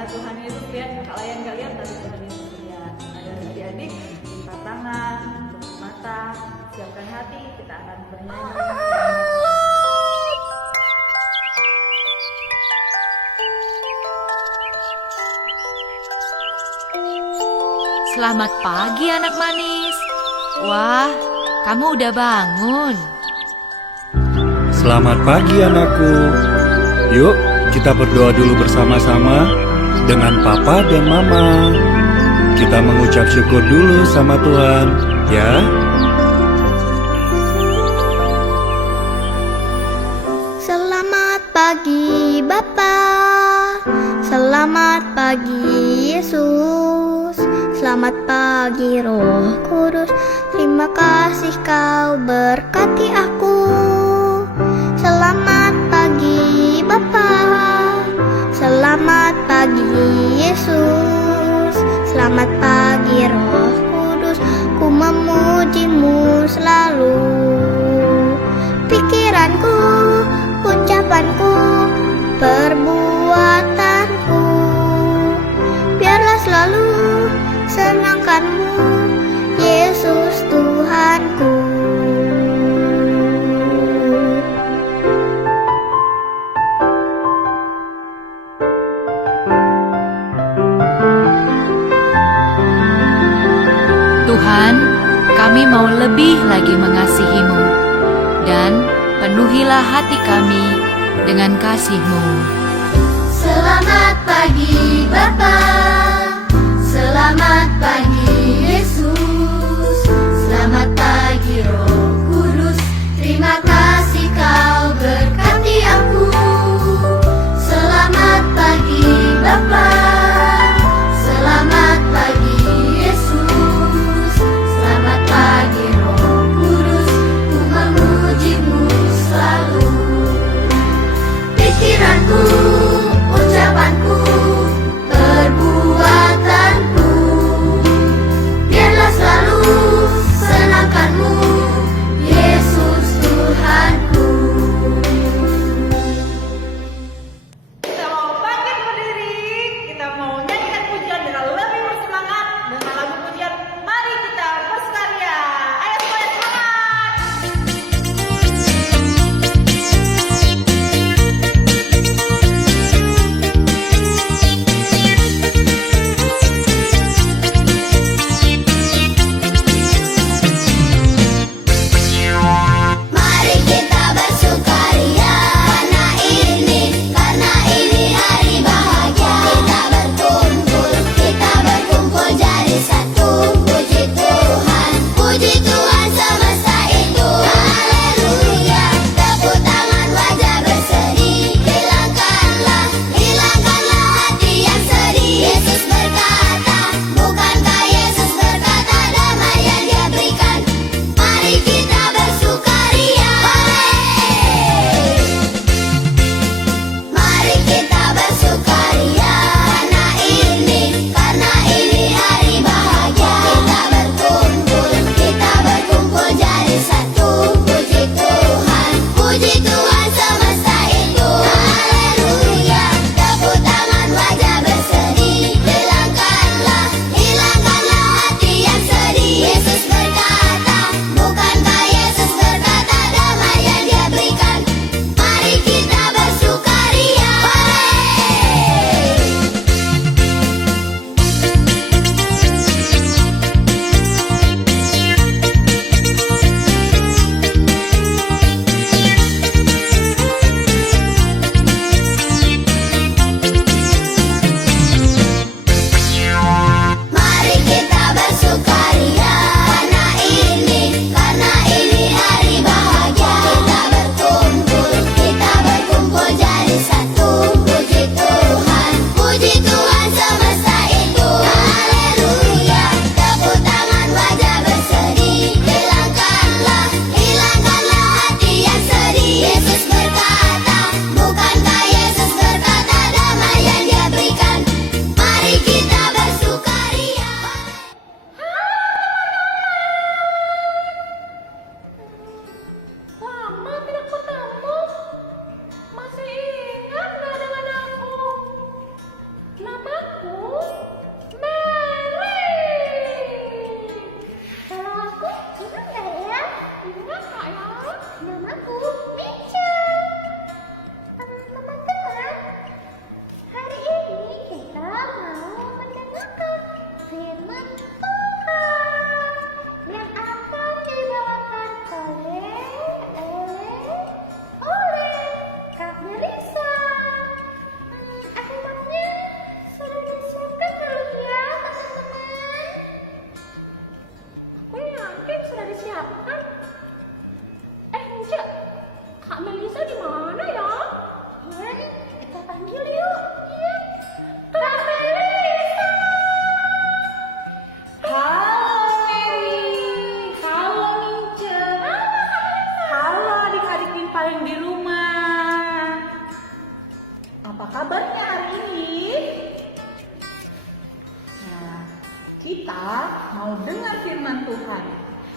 Karena Tuhan Yesus lihat kalian tapi Tuhan Yesus lihat. Ada adik-adik, lipat tangan, tutup mata, siapkan hati, kita akan bernyanyi. Selamat pagi anak manis. Wah, kamu udah bangun. Selamat pagi anakku. Yuk kita berdoa dulu bersama-sama dengan papa dan mama. Kita mengucap syukur dulu sama Tuhan, ya. Selamat pagi Bapa, selamat pagi Yesus, selamat pagi Roh Kudus. Terima kasih kau berkati aku. Selamat pagi Bapa, selamat pagi Yesus, selamat pagi Roh Kudus. Ku memujimu selalu. Pikiranku, ucapanku, perbuatanku, biarlah selalu senangkanmu, Yesus Tuhanku. Tuhan, kami mau lebih lagi mengasihi-Mu, dan penuhilah hati kami dengan kasih-Mu. Selamat pagi Bapa, selamat pagi Yesus, selamat pagi Roh Kudus. Terima kasih kau berkati aku. Selamat pagi Bapa, selamat pagi Yesus, selamat pagi Roh Kudus. Ku memujimu selalu. Pikiranku, Kita mau dengar firman Tuhan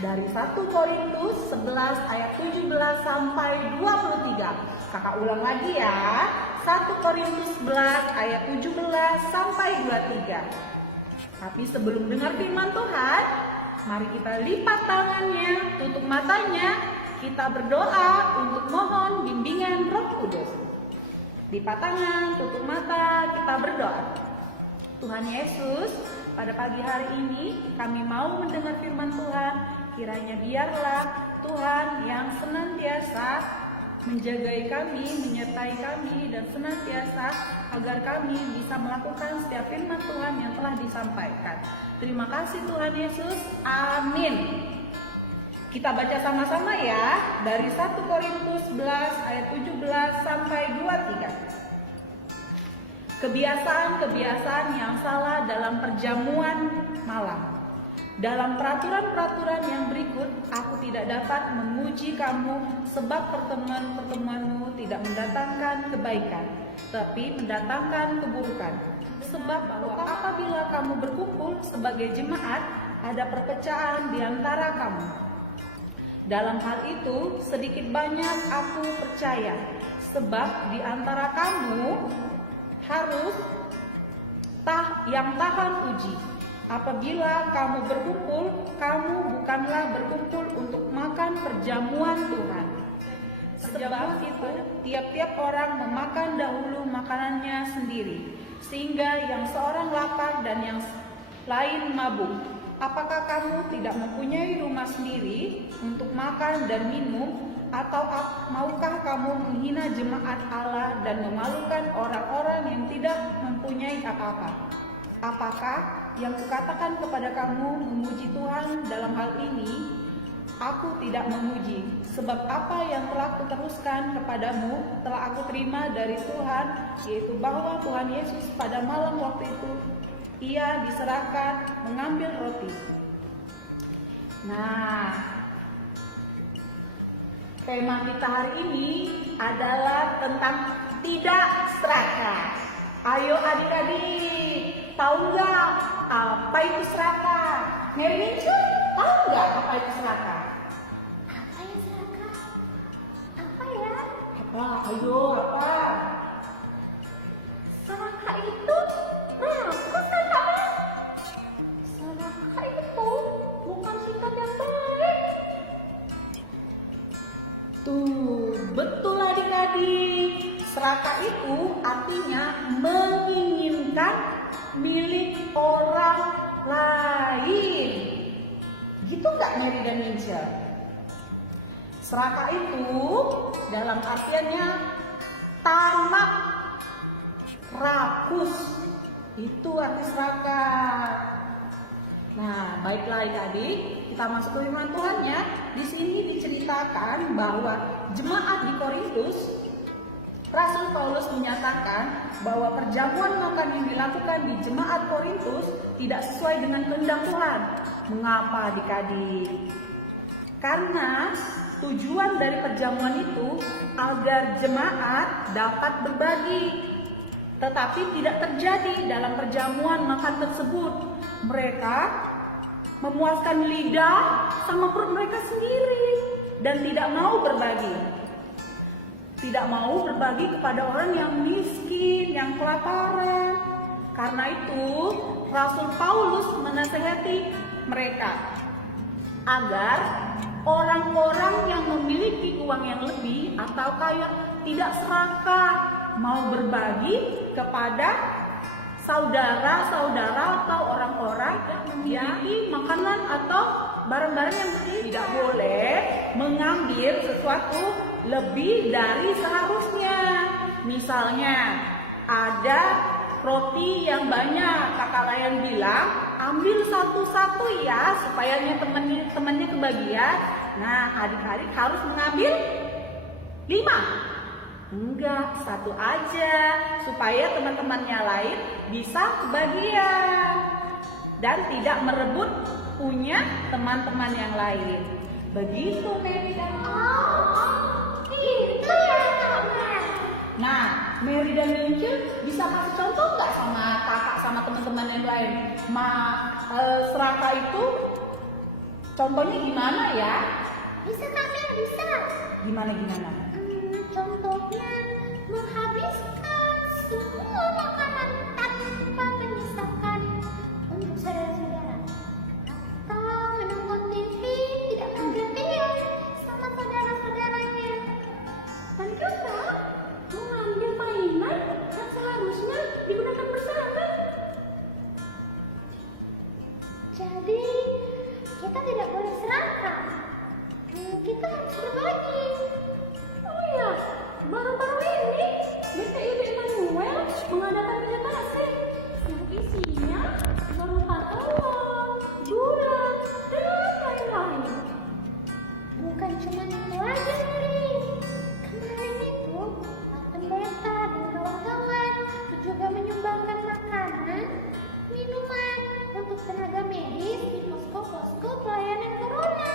dari 1 Korintus 11 ayat 17 sampai 23. Kakak ulang lagi ya. 1 Korintus 11 ayat 17 sampai 23. Tapi sebelum dengar firman Tuhan, mari kita lipat tangannya, tutup matanya, kita berdoa untuk mohon bimbingan Roh Kudus. Lipat tangan, tutup mata, kita berdoa. Tuhan Yesus, pada pagi hari ini kami mau mendengar firman Tuhan. Kiranya biarlah Tuhan yang senantiasa menjagai kami, menyertai kami, dan senantiasa agar kami bisa melakukan setiap firman Tuhan yang telah disampaikan. Terima kasih Tuhan Yesus. Amin. Kita baca sama-sama ya dari 1 Korintus 11 ayat 17 sampai 23. Kebiasaan-kebiasaan yang salah dalam perjamuan malam. Dalam peraturan-peraturan yang berikut, aku tidak dapat memuji kamu sebab pertemuan-pertemuanmu tidak mendatangkan kebaikan, tapi mendatangkan keburukan. Sebab bahwa apabila kamu berkumpul sebagai jemaat, ada perpecahan di antara kamu. Dalam hal itu, sedikit banyak aku percaya, sebab di antara kamu harus yang tahan uji. Apabila kamu berkumpul, kamu bukanlah berkumpul untuk makan perjamuan Tuhan. Sebab itu, tiap-tiap orang memakan dahulu makanannya sendiri, sehingga yang seorang lapar dan yang lain mabuk. Apakah kamu tidak mempunyai rumah sendiri untuk makan dan minum? Atau maukah kamu menghina jemaat Allah dan memalukan orang-orang yang tidak mempunyai apa-apa? Apakah yang kukatakan kepada kamu memuji Tuhan dalam hal ini? Aku tidak memuji, sebab apa yang telah kuteruskan kepadamu telah aku terima dari Tuhan, yaitu bahwa Tuhan Yesus pada malam waktu itu Ia diserahkan mengambil roti. Nah, tema kita hari ini adalah tentang tidak serakah. Ayo adik-adik, tahu nggak apa itu serakah? Merlincu, tahu nggak apa itu serakah? Apa ya serakah? Apa ya? Apa? Ayo, apa? Serakah itu rakus kan Kak? Serakah itu bukan sikap yang baik. Tuh, betul adik-adik. Serakah itu artinya menginginkan milik orang lain. Gitu nggak Mary dan Michelle? Serakah itu dalam artiannya tamak, rakus. Itu arti serakah. Nah, baiklah adik-adik, kita masuk ke firman Tuhan ya. Di sini diceritakan bahwa jemaat di Korintus, Rasul Paulus menyatakan bahwa perjamuan makan yang dilakukan di jemaat Korintus tidak sesuai dengan kehendak Tuhan. Mengapa adik-adik? Karena tujuan dari perjamuan itu agar jemaat dapat berbagi. Tetapi tidak terjadi dalam perjamuan makan tersebut. Mereka memuaskan lidah sama perut mereka sendiri dan tidak mau berbagi. Tidak mau berbagi kepada orang yang miskin, yang kelaparan. Karena itu, Rasul Paulus menasihati mereka agar orang-orang yang memiliki uang yang lebih atau kaya tidak serakah, mau berbagi kepada saudara-saudara atau orang-orang yang memiliki makanan atau barang-barang yang tidak boleh mengambil sesuatu lebih dari seharusnya. Misalnya ada roti yang banyak, kakak Layan bilang ambil satu-satu ya supaya temannya kebagian. Nah, adik-adik harus mengambil 5. Enggak, 1 aja supaya teman-temannya lain bisa kebagian dan tidak merebut punya teman-teman yang lain. Begitu Mary dan Itu ya Kak. Nah, Mary dan Michelle bisa kasih contoh nggak sama kakak sama teman teman-teman yang lain. Serakah itu contohnya gimana ya? Bisa kami bisa. Gimana? Contohnya menghabiskan semua makanan tanpa menyisakan untuk saudara-saudara, atau menonton TV tidak perhatian sama saudara-saudaranya, dan juga mengambil mainan yang seharusnya digunakan bersama. Jadi kita tidak boleh serakah. Kita harus berbagi. Oh iya, baru-baru ini BPIB Emmanuel mengadakan meditasi yang isinya berupa telur, gula, dan lain-lain. Bukan cuma itu aja, Mary. Kemarin itu pendeta dan kawan-kawan juga menyumbangkan makanan, minuman untuk tenaga medis di posko-posko pelayanan corona.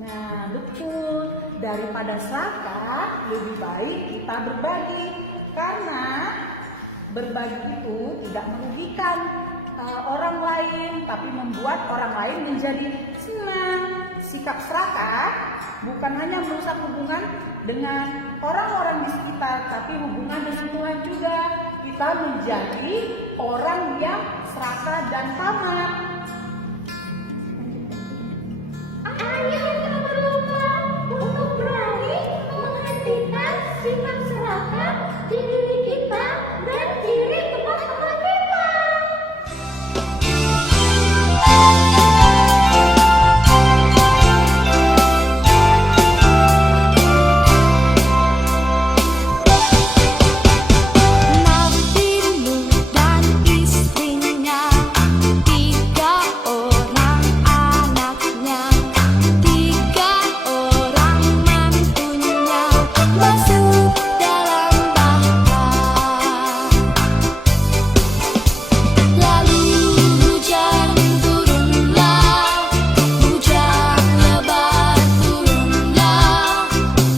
Nah, betul. Daripada serakah, lebih baik kita berbagi. Karena berbagi itu tidak merugikan orang lain, tapi membuat orang lain menjadi senang. Sikap serakah bukan hanya merusak hubungan dengan orang-orang di sekitar, tapi hubungan dengan Tuhan juga. Kita menjadi orang yang serakah dan tamak. Ayo kita berlomba untuk berani menghentikan sikap serakah di diri kita dan diri teman-teman kita. Nabi Nuh dan istrinya, 3 orang anaknya, 3 orang mantunya masuk dalam bahar. Lalu hujan turunlah, hujan lebat turunlah,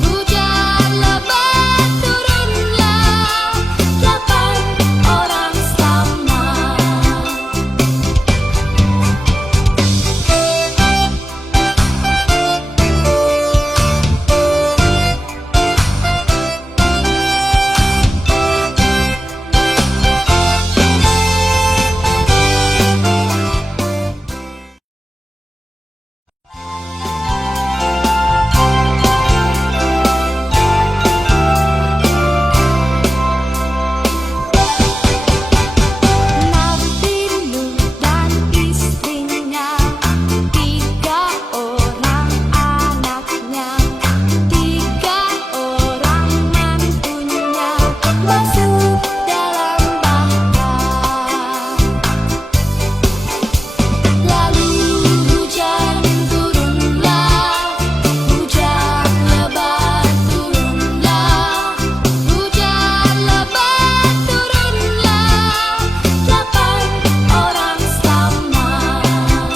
hujan lebat turunlah, 8 orang selamat. Nabi Nuh dan istrinya, 3 orang anaknya, 3 orang mantunya masuk dalam bahar. Lalu hujan turunlah, hujan lebat turunlah, hujan lebat turunlah, 8 orang selamat.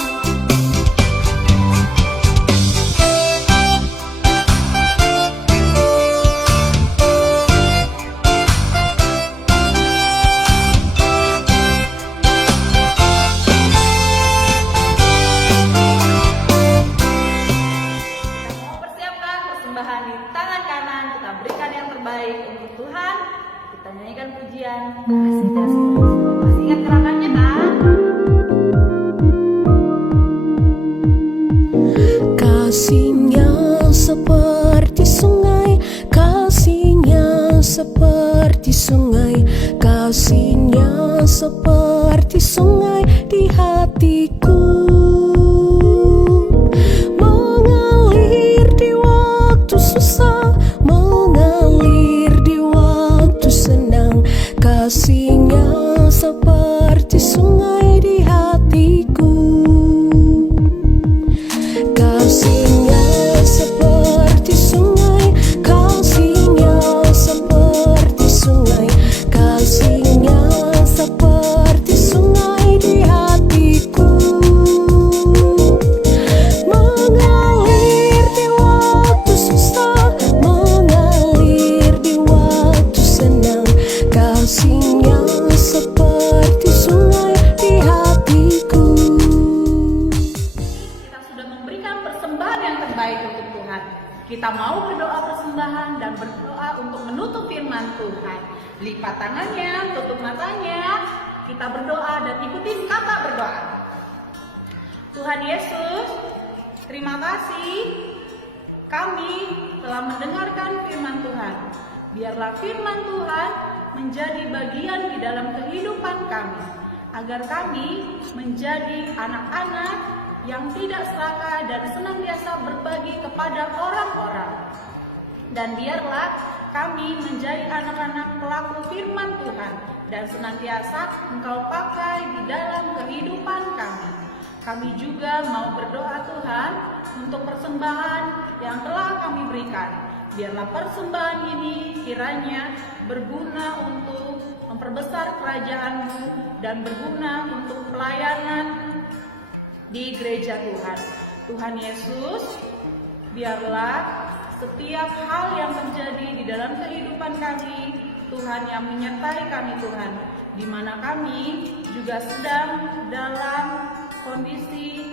Kita mau persiapkan persembahan di tangan kanan, kita berikan yang terbaik untuk Tuhan. Kita nyanyikan pujian kasih dan syukur. Masih ingat gerakannya kan? Kasihnya seperti sungai, kasihnya seperti sungai, kasihnya seperti sungai di hatiku, mengalir di waktu susah, mengalir di waktu senang. Kasihnya seperti sungai di hatiku. Kasihnya seperti sungai, kasihnya seperti sungai, kasihnya seperti sungai di hatiku, mengalir di waktu susah, mengalir di waktu senang. Kasihnya Tuhan. Lipat tangannya, tutup matanya, kita berdoa dan ikutin kata berdoa. Tuhan Yesus, terima kasih kami telah mendengarkan firman Tuhan. Biarlah firman Tuhan menjadi bagian di dalam kehidupan kami, agar kami menjadi anak-anak yang tidak serakah dan senantiasa berbagi kepada orang-orang. Dan biarlah kami menjadi anak-anak pelaku firman Tuhan dan senantiasa Engkau pakai di dalam kehidupan kami. Kami juga mau berdoa Tuhan untuk persembahan yang telah kami berikan. Biarlah persembahan ini kiranya berguna untuk memperbesar kerajaan-Mu dan berguna untuk pelayanan di gereja Tuhan. Tuhan Yesus, biarlah setiap hal yang terjadi di dalam kehidupan kami, Tuhan yang menyertai kami Tuhan, di mana kami juga sedang dalam kondisi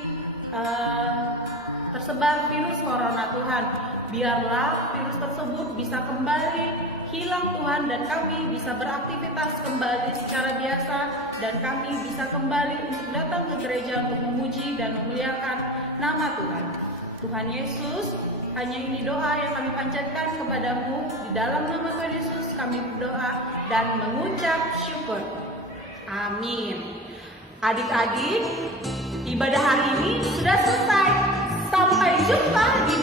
tersebar virus corona Tuhan. Biarlah virus tersebut bisa kembali hilang Tuhan, dan kami bisa beraktivitas kembali secara biasa, dan kami bisa kembali untuk datang ke gereja untuk memuji dan memuliakan nama Tuhan. Tuhan Yesus, hanya ini doa yang kami panjatkan kepadamu. Di dalam nama Tuhan Yesus kami berdoa dan mengucap syukur. Amin. Adik-adik, ibadah hari ini sudah selesai. Sampai jumpa di